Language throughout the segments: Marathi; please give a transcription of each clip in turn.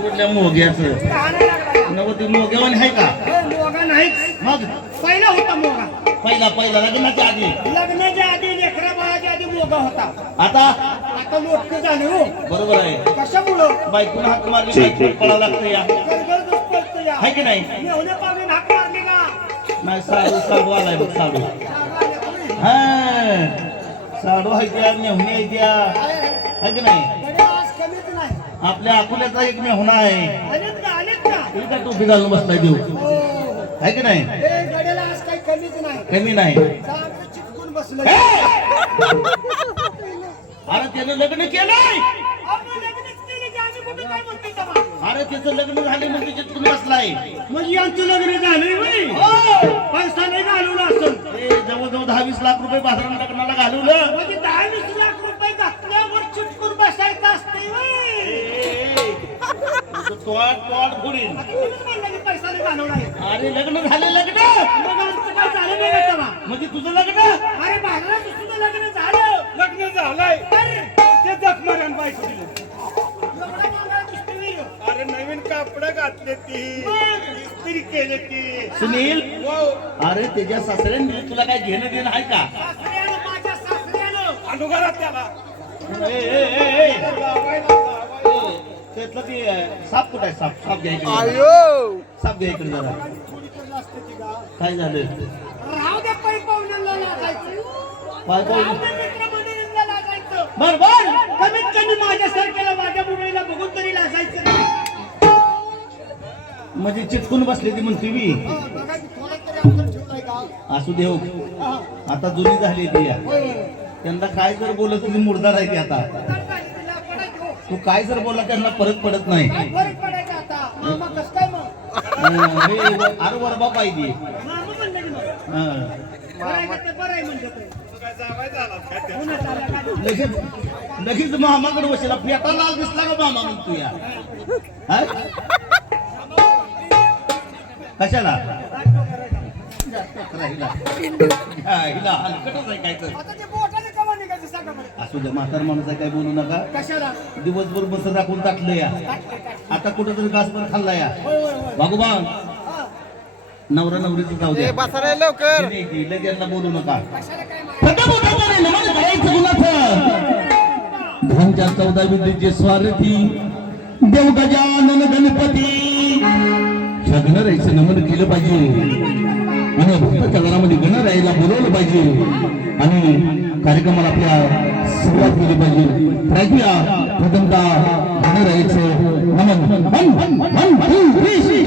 कुठल्या मोग्याचं नव ते मोग्यावानी आहे का मोगा नाही मग पहिला होता मोगा पहिला लग्नाच्या आधी लग्नाच्या आधी लेकरा बाळाच्या आधी मोगा होता आता आता लोटके झाले हो बरोबर आहे कशामुळं बायकोला हाक मारली बायकोला पळावं लागतं या गरगरच पळतो या आहे की नाही मेवण्या पावलीन हाक मारली का नाही साडू आलाय बघ साडू हा साडू आहे त्या मेहुणी आहे त्या आहे की नाही गड्या आज कमीच नाही आपल्या अकोल्याचा एक मेहुणा आहे आलेत का तू काय टोपी घालून बसलाय देऊ हो आहे की नाही हे गड्याला आज काही कमीच नाही कमी नाही चांगलं चिटकून बसलं अरे त्यानं लग्न केलंय आपण लग्नच केलं की आम्ही कुठं काय म्हणतोय तेव्हा? अरे त्याचं लग्न झाले म्हणजे चिटकून बसलाय म्हणजे यांचं लग्न झालंय होय? पैसा नाही घालवला असेल ते जवळजवळ 10-20 लाख रुपये बाजारात लग्नाला घालवलं म्हणजे 10-20 लाख रुपये घातल्यावर चिटकून बसायचं असते तोड फोडीन पैसा नाही घालवला अरे लग्न झाले लग्न मग आमचं काय झालं नाही का तेव्हा? म्हणजे तुझं लग्न अरे बाजारात सुद्धा लग्न झालं लग्न झालंय अरे ते जखमाऱ्यान बायको दिलं एवढा मागायला दिसतोय व्हिडिओ. अरे नवीन कापड घातले ती इस्त्री केले ती सुनील हो अरे त्याच्या सासऱ्याने तुला काय घेणं देणं आहे का सासऱ्यानं माझ्या सासऱ्यानं अनुघरात त्याला ए, ए, ए, ए. लावायला. त्यातलं ते साप कुठं आहे साप घ्यायचं साप घ्या इकडे जरा थोडी तर असते ती का? काय झालं राहू दे पै पाहुण्यांना लागायचं पाय राहू पाहून दे मित्रमंडळींना लागायचं बर बर कमीत कमी माझ्यासारख्याला माझ्या मुलीला बघून तरी लाजायचं नाही. म्हणजे चिटकून बसले ती म्हणते मी बघा की थोडा तरी अंतर ठेवलंय का? असू देव हा. आता जुनी झाली ती या होय, होय. त्यांना काय जर बोललं तर ती मुर्दार आहे ती आता काय पाहिजे तिला पडायचं हो. तू काय जर बोलला त्यांना परत पडत नाही काय फरक पडायचा आता? मामा कसं काय मग? अरे वरबा पाहिजे मामा म्हणलं की मग. बरं आहे का ते बरं आहे म्हणलं तर. काय जावाय झाला काय त्या? पुन्हा चालला का? लगेच लगेच मामाकडे बसला पेटा लाल दिसला का मामा म्हणतो या हा? कशाला राहिला हिला हलकटच आहे काय तर आता ते बोटाने कवा निघायचं सांगा बरं. असू दे म्हातार माणूस काय बोलू नका कशाला? दिवसभर बस दाखवून टाकलं या आता कुठं तरी घास पण खाल्ला या होय, होय, होय. बागोबा हा. नवरा नवरीचं जाऊ दे बसायला लवकर लगेच बोलू नका कशाला काय माहिती? धनच्या 14 विद्येचे स्वार्थी देव गजानन गणपती गणरायाचं नमन केलं पाहिजे आणि भक्ताच्या घरामध्ये गणरायाला बोलवलं पाहिजे आणि कार्यक्रमाला आपल्या सुरुवात केली पाहिजे ऐकूया प्रथमतः गणरायाचं नमन one one one two three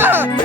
हा